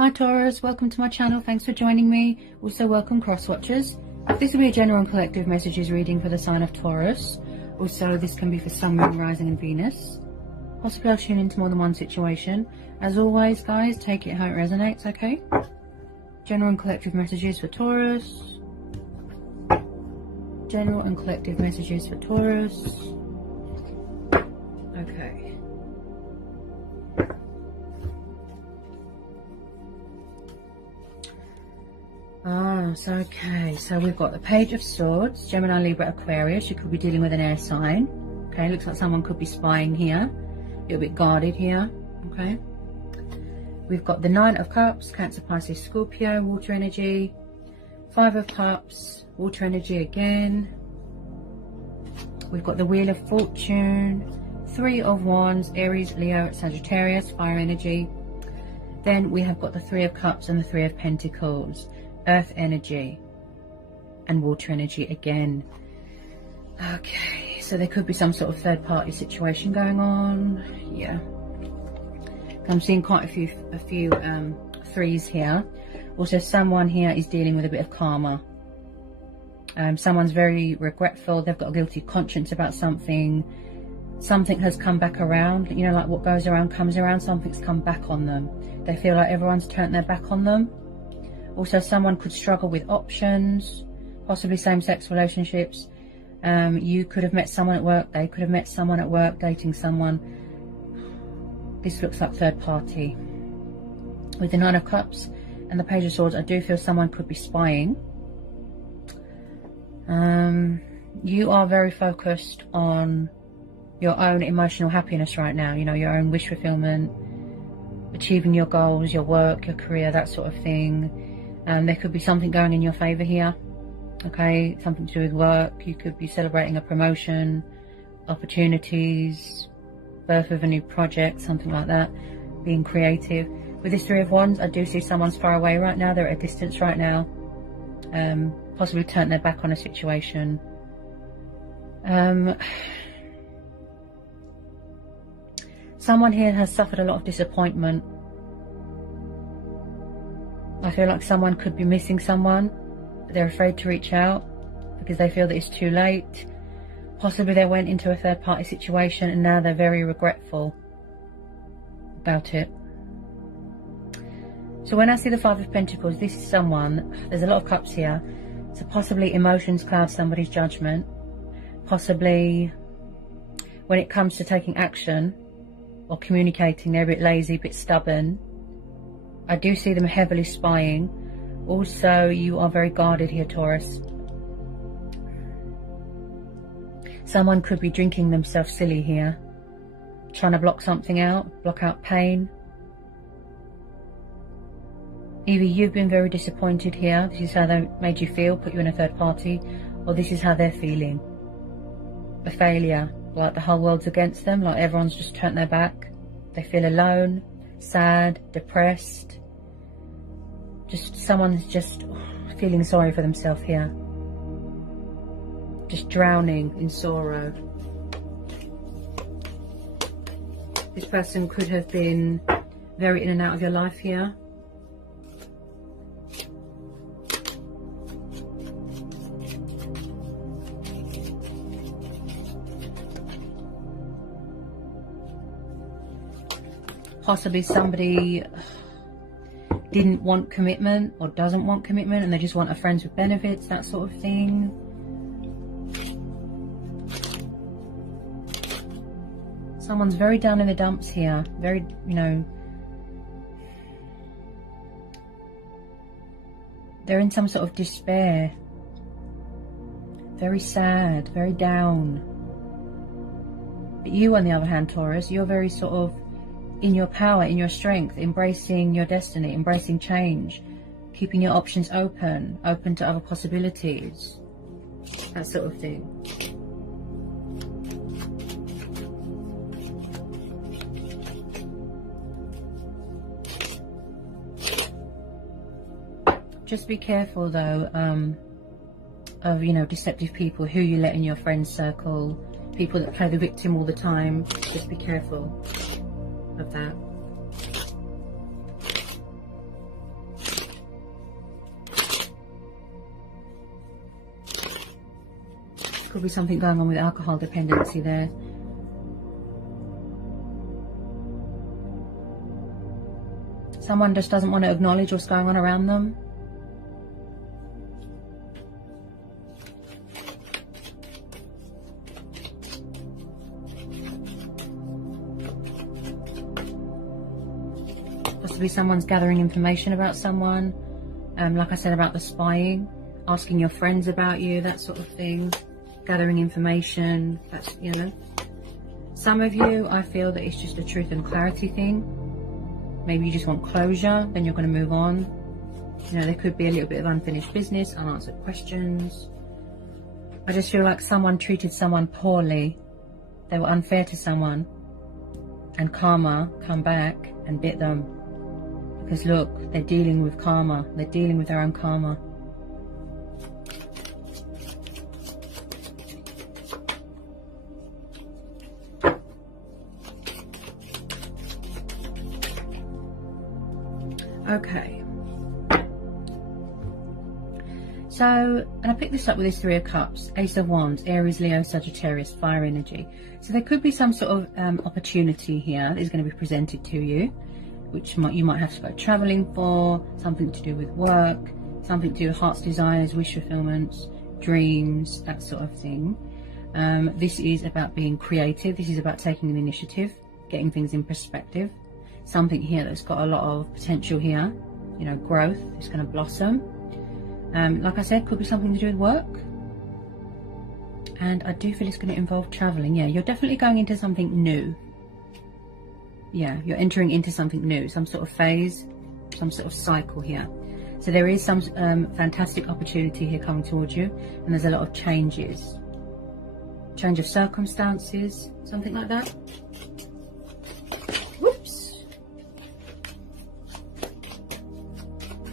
Hi Taurus, welcome to my channel. Thanks for joining me. Also welcome cross watchers. This will be a general and collective messages reading for the sign of Taurus. Also this can be for Sun, Moon, Rising and Venus. Possibly I'll tune into more than one situation. As always guys, take it how it resonates, okay? General and collective messages for Taurus. General and collective messages for Taurus. Okay. Okay, so we've got the Page of Swords, Gemini, Libra, Aquarius. You could be dealing with an air sign. Okay, looks like someone could be spying here. A little bit guarded here. Okay. We've got the Nine of Cups, Cancer, Pisces, Scorpio, water energy. Five of Cups, water energy again. We've got the Wheel of Fortune, Three of Wands, Aries, Leo, Sagittarius, fire energy. Then we have got the Three of Cups and the Three of Pentacles, earth energy and water energy again. Okay, so there could be some sort of third party situation going on. Yeah, I'm seeing quite a few threes here. Also someone here is dealing with a bit of karma. Someone's very regretful. They've got a guilty conscience about something. Something has come back around, you know, like what goes around comes around. Something's come back on them. They feel like everyone's turned their back on them. Also someone could struggle with options, possibly same-sex relationships. You could have met someone at work, they could have met someone at work, dating someone. This looks like third party. With the Nine of Cups and the Page of Swords, I do feel someone could be spying. You are very focused on your own emotional happiness right now, you know, your own wish fulfillment, achieving your goals, your work, your career, that sort of thing. There could be something going in your favor here, okay, something to do with work. You could be celebrating a promotion, opportunities, birth of a new project, something like that, being creative. With this Three of Wands, I do see someone's far away right now. They're at a distance right now, possibly turned their back on a situation. Someone here has suffered a lot of disappointment. I feel like someone could be missing someone, but they're afraid to reach out because they feel that it's too late. Possibly they went into a third party situation and now they're very regretful about it. So when I see the Five of Pentacles, this is someone, there's a lot of cups here, so possibly emotions cloud somebody's judgment. Possibly when it comes to taking action or communicating, they're a bit lazy, a bit stubborn. I do see them heavily spying. Also, you are very guarded here, Taurus. Someone could be drinking themselves silly here, trying to block something out, block out pain. Either you've been very disappointed here, this is how they made you feel, put you in a third party, or this is how they're feeling. A failure, like the whole world's against them, like everyone's just turned their back. They feel alone, sad, depressed. Just someone's just feeling sorry for themselves here. Just drowning in sorrow. This person could have been very in and out of your life here. Possibly somebody didn't want commitment or doesn't want commitment and they just want a friends with benefits, that sort of thing. Someone's very down in the dumps here, very, you know, they're in some sort of despair, very sad, very down. But you, on the other hand, Taurus, you're very sort of in your power, in your strength, embracing your destiny, embracing change, keeping your options open to other possibilities, that sort of thing. Just be careful though of, you know, deceptive people who you let in your friend circle, people that play the victim all the time. Just be careful of that. Could be something going on with alcohol dependency there. Someone just doesn't want to acknowledge what's going on around them. Possibly someone's gathering information about someone. Like I said about the spying, asking your friends about you, that sort of thing. Gathering information, that's, you know. Some of you, I feel that it's just a truth and clarity thing. Maybe you just want closure, then you're going to move on. You know, there could be a little bit of unfinished business, unanswered questions. I just feel like someone treated someone poorly. They were unfair to someone. And karma come back and bit them. Because look, they're dealing with karma. They're dealing with their own karma. Okay. So, and I picked this up with this Three of Cups, Ace of Wands, Aries, Leo, Sagittarius, fire energy. So there could be some sort of opportunity here that is going to be presented to you, which you might have to go traveling for, something to do with work, something to do with heart's desires, wish fulfillments, dreams, that sort of thing. This is about being creative. This is about taking an initiative, getting things in perspective. Something here that's got a lot of potential here, you know, growth is going to blossom. Like I said, could be something to do with work. And I do feel it's going to involve traveling. Yeah, you're definitely going into something new. Yeah, you're entering into something new, some sort of phase, some sort of cycle here. So there is some fantastic opportunity here coming towards you, and there's a lot of changes. Change of circumstances, something like that. Whoops.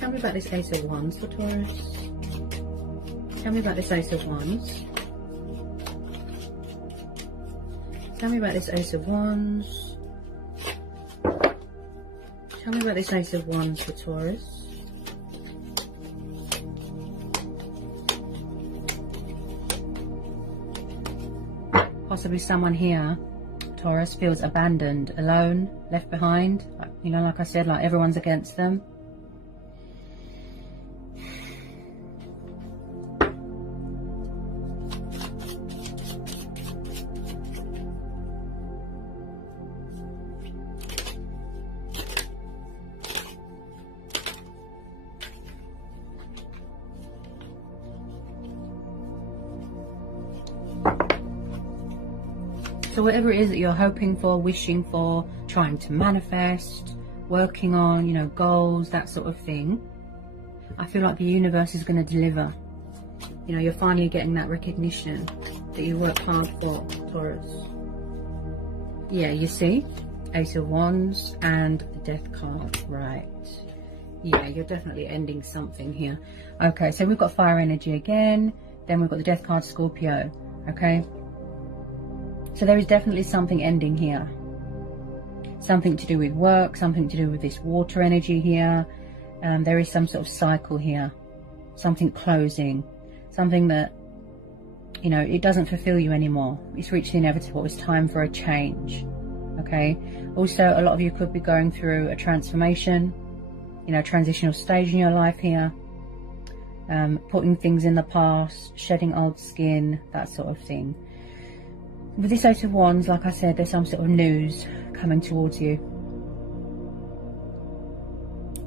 Tell me about this Ace of Wands for Taurus. Tell me about this Ace of Wands. Tell me about this Ace of Wands. Tell me about this Ace of Wands for Taurus. Possibly someone here, Taurus, feels abandoned, alone, left behind. You know, like I said, like everyone's against them. So whatever it is that you're hoping for, wishing for, trying to manifest, working on, you know, goals, that sort of thing, I feel like the universe is going to deliver. You know, you're finally getting that recognition that you worked hard for, Taurus. Yeah, you see? Ace of Wands and the Death card, right. Yeah, you're definitely ending something here. Okay, so we've got fire energy again. Then we've got the Death card, Scorpio. Okay. So there is definitely something ending here. Something to do with work, something to do with this water energy here. There is some sort of cycle here. Something closing. Something that, you know, it doesn't fulfill you anymore. It's reached the inevitable. It's time for a change. Okay. Also, a lot of you could be going through a transformation, you know, transitional stage in your life here. Putting things in the past, shedding old skin, that sort of thing. With this Ace of Wands, like I said, there's some sort of news coming towards you.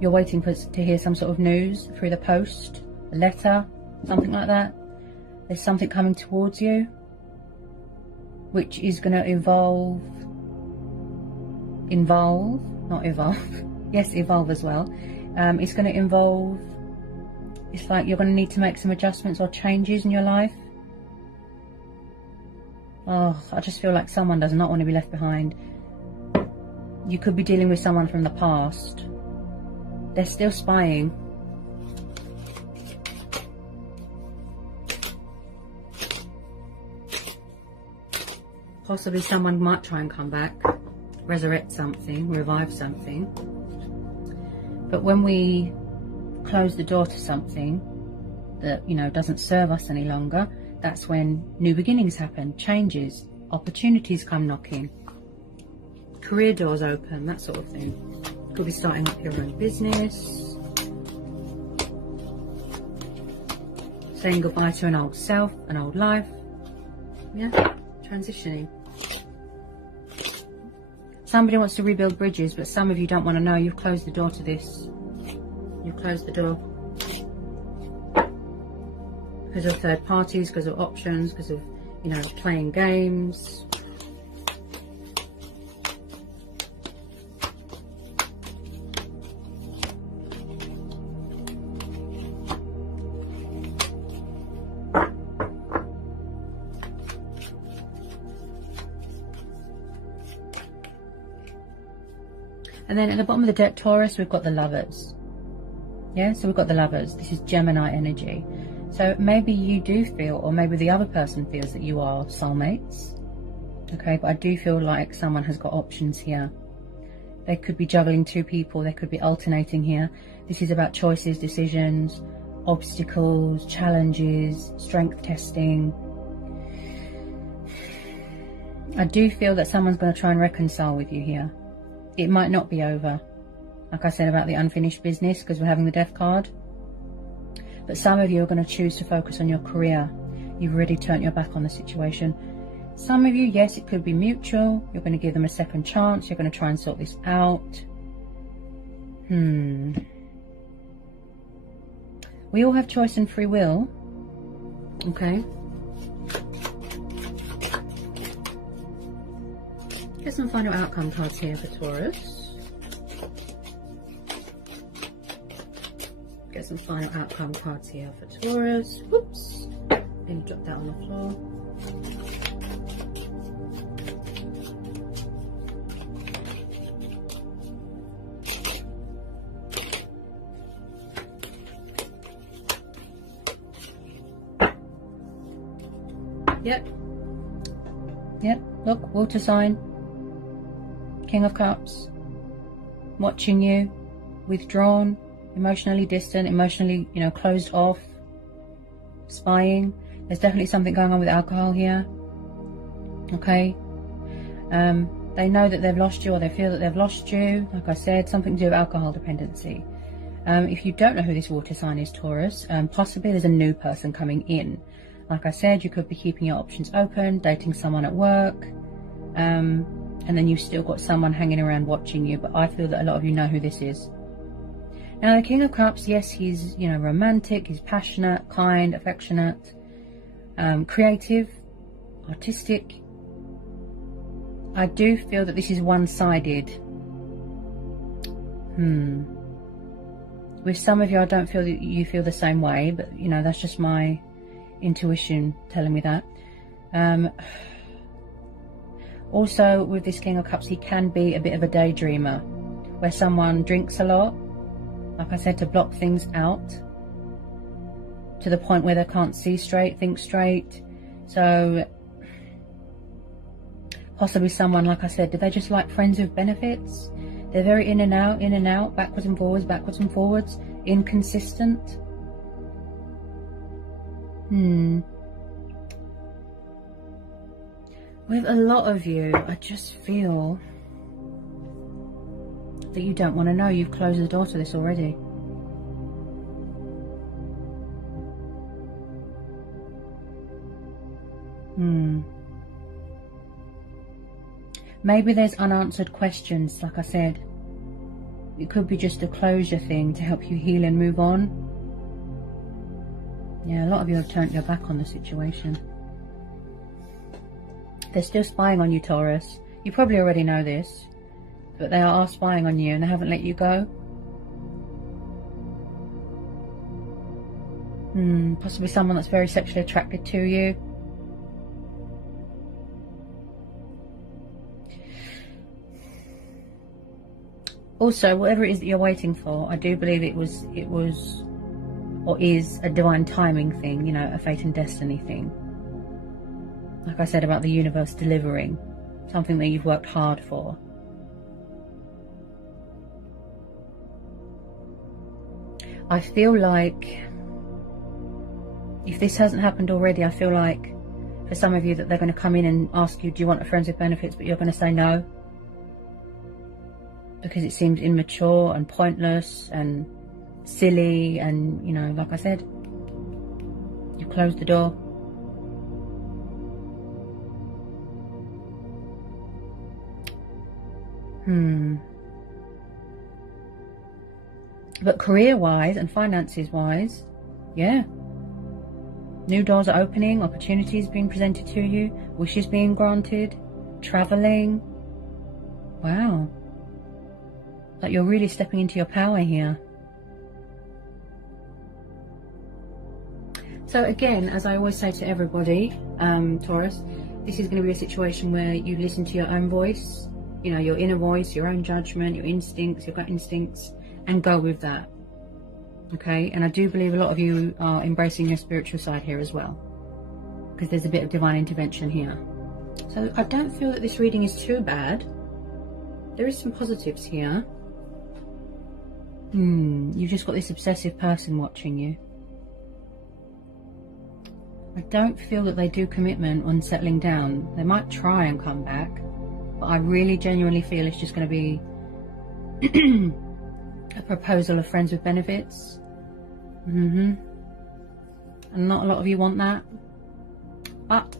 You're waiting to hear some sort of news through the post, a letter, something like that. There's something coming towards you, which is going to evolve, yes, evolve as well. It's going to involve, it's like you're going to need to make some adjustments or changes in your life. Oh, I just feel like someone does not want to be left behind. You could be dealing with someone from the past. They're still spying. Possibly someone might try and come back, resurrect something, revive something. But when we close the door to something that, you know, doesn't serve us any longer, That's when new beginnings happen, changes, opportunities come knocking, career doors open, that sort of thing. Could be starting up your own business, saying goodbye to an old self, an old life. Yeah, transitioning. Somebody wants to rebuild bridges, but some of you don't want to know. You've closed the door to this. You've closed the door. Because of third parties, because of options, because of, you know, playing games. And then at the bottom of the deck, Taurus, we've got the Lovers. Yeah, so we've got the Lovers. This is Gemini energy. So maybe you do feel, or maybe the other person feels, that you are soulmates. Okay, but I do feel like someone has got options here. They could be juggling two people. They could be alternating here. This is about choices, decisions, obstacles, challenges, strength testing. I do feel that someone's going to try and reconcile with you here. It might not be over, like I said about the unfinished business, because we're having the Death card. But some of you are going to choose to focus on your career. You've already turned your back on the situation. Some of you, yes, it could be mutual. You're going to give them a second chance. You're going to try and sort this out. We all have choice and free will. Okay. Get some final outcome cards here for Taurus. Get some final outcome cards here for Taurus. Whoops. Then drop that on the floor. Yep. Look, water sign. King of Cups, watching you, withdrawn, emotionally distant, emotionally, you know, closed off, spying. There's definitely something going on with alcohol here. Okay. They know that they've lost you, or they feel that they've lost you. Like I said, something to do with alcohol dependency. If you don't know who this water sign is, Taurus, possibly there's a new person coming in. Like I said, you could be keeping your options open, dating someone at work, and then you've still got someone hanging around watching you. But I feel that a lot of you know who this is. Now, the King of Cups, yes, he's, you know, romantic, he's passionate, kind, affectionate, creative, artistic. I do feel that this is one-sided. With some of you, I don't feel that you feel the same way, but, you know, that's just my intuition telling me that. Also, with this King of Cups, he can be a bit of a daydreamer, where someone drinks a lot, like I said, to block things out, to the point where they can't see straight, think straight. So, possibly someone, like I said, do they just like friends with benefits? They're very in and out, backwards and forwards, inconsistent. With a lot of you, I just feel that you don't want to know. You've closed the door to this already. Maybe there's unanswered questions, like I said. It could be just a closure thing to help you heal and move on. Yeah, a lot of you have turned your back on the situation. They're still spying on you, Taurus. You probably already know this, but they are spying on you and they haven't let you go. Possibly someone that's very sexually attracted to you. Also, whatever it is that you're waiting for, I do believe it was or is a divine timing thing, you know, a fate and destiny thing. Like I said about the universe delivering something that you've worked hard for. I feel like If this hasn't happened already, I feel like for some of you that they're going to come in and ask you, do you want a friends with benefits, but you're going to say no. Because it seems immature and pointless and silly, and, you know, like I said, you closed the door. But career-wise and finances-wise, yeah. New doors are opening, opportunities being presented to you, wishes being granted, traveling. Wow. Like you're really stepping into your power here. So again, as I always say to everybody, Taurus, this is going to be a situation where you listen to your own voice, you know, your inner voice, your own judgment, your instincts, your gut instincts, and go with that. Okay, and I do believe a lot of you are embracing your spiritual side here as well, because there's a bit of divine intervention here. So I don't feel that this reading is too bad. There is some positives here. You've just got this obsessive person watching you. I don't feel that they do commitment on settling down. They might try and come back, but I really genuinely feel it's just going to be a proposal of friends with benefits. And not a lot of you want that, but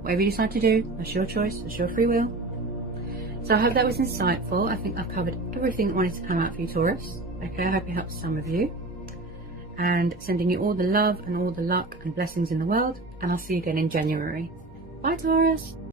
whatever you decide to do, that's your choice, that's your free will. So I hope that was insightful. I think I've covered everything that wanted to come out for you, Taurus. Okay, I hope it helps some of you, and sending you all the love and all the luck and blessings in the world, and I'll see you again in January. Bye, Taurus.